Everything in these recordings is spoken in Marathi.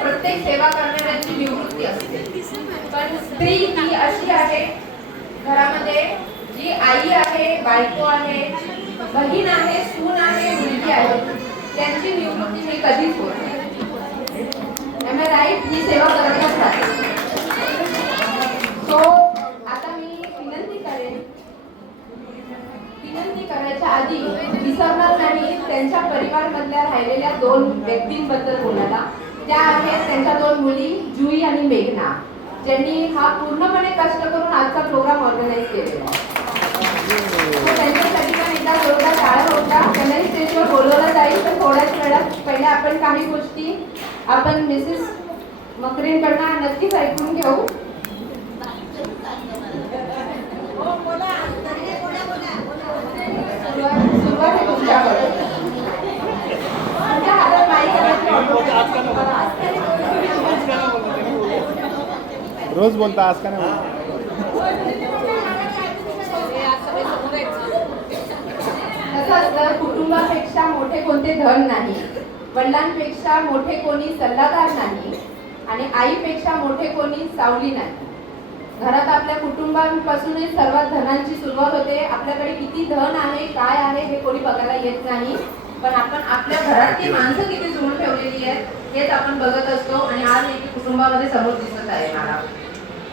प्रत्येक सेवा करणाऱ्यांची निवृत्ती असते. पण स्त्री ही अशी आहे घरामध्ये जी आई आहे बायको आहे बहीण आहे सून आहे मुलगी आहे त्यांची निवृत्ती ही कधीच होत नाही. राईट ही सेवा करतच राहते सो आता मी विनंती करेन. विनंती करायच्या आधी विसरणार नाही त्यांच्या परिवारमधल्या राहिलेल्या दोन व्यक्तींबद्दल बोलायला. त्या आहेत त्यांच्या दोन मुली जुई आणि मेघना ज्यांनी हा पूर्णपणे कष्ट करून आजचा प्रोग्राम ऑर्गनाईज केलेला आहे. तर त्यांच्यासाठी पण एकदा जोरदार टाळ्या होता त्यांनाही स्टेजवर बोलवलं जाईल तर थोड्याच वेळात पहिले आपण काही गोष्टी आपण मिसेस मकरेंकडनं नक्कीच ऐकून घेऊ सुरुवात सुरुवात आहे तुमच्याकडे तुमच्या हातात माईक आहे. रोज बोलता आज का नाही बोलता? असतं कुटुंबापेक्षा मोठे कोणते धन नाही. वडिलांपेक्षा मोठे कोणी सल्लागार नाही आणि आईपेक्षा मोठे कोणी सावली नाही. घरात आपल्या कुटुंबापासूनच सर्वात धनांची सुरुवात होते. आपल्याकडे किती धन आहे काय आहे हे कोणी बघायला येत नाही. पण आपण आपल्या घरातली माणसं किती जुळून ठेवलेली आहेत हेच आपण बघत असतो आणि आज एक कुटुंबामध्ये समोर दिसत आहे मला.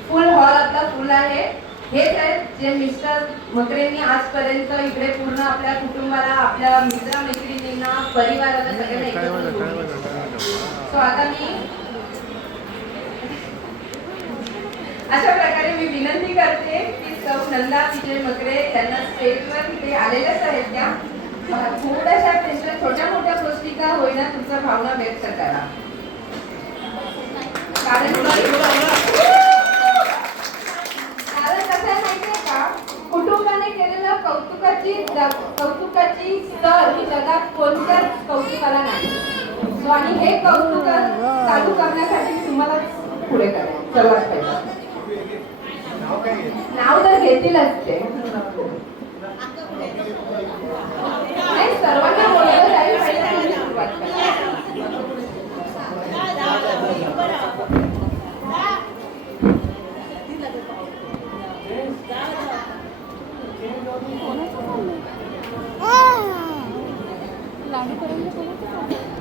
फुल हॉल आपला फुल आहे. हेच आहेत जे मिस्टर मकरेंनी आजपर्यंत इकडे पूर्ण आपल्या कुटुंबाला आपल्या मित्र मैत्रिणींना परिवाराला सगळ्यांना एकत्र? सो आता मी अशा प्रकारे मी विनंती करते की सौ नंदा विजय मकरे यांना स्टेजवर इथे आलेल्याच आहेत त्या. थोड्याशा त्यांच्या छोट्या मोठ्या गोष्टी का होईना तुमच्या भावना व्यक्त करा. कारण कसं आहे माहितीये का कुटुंबाने केलेलं कौतुकाची जग- स्तर ही जगात कोणत्याच कौतुकाला नाही. सो आणि हे कौतुक चालू करण्यासाठी तुम्हाला पुढे करायचं सर्वात पहिलं नाव तर घेतीलच ते. नाही सर्वांना बोललं जाईल पहिलं तुम्ही सुरुवात करा लाडू करून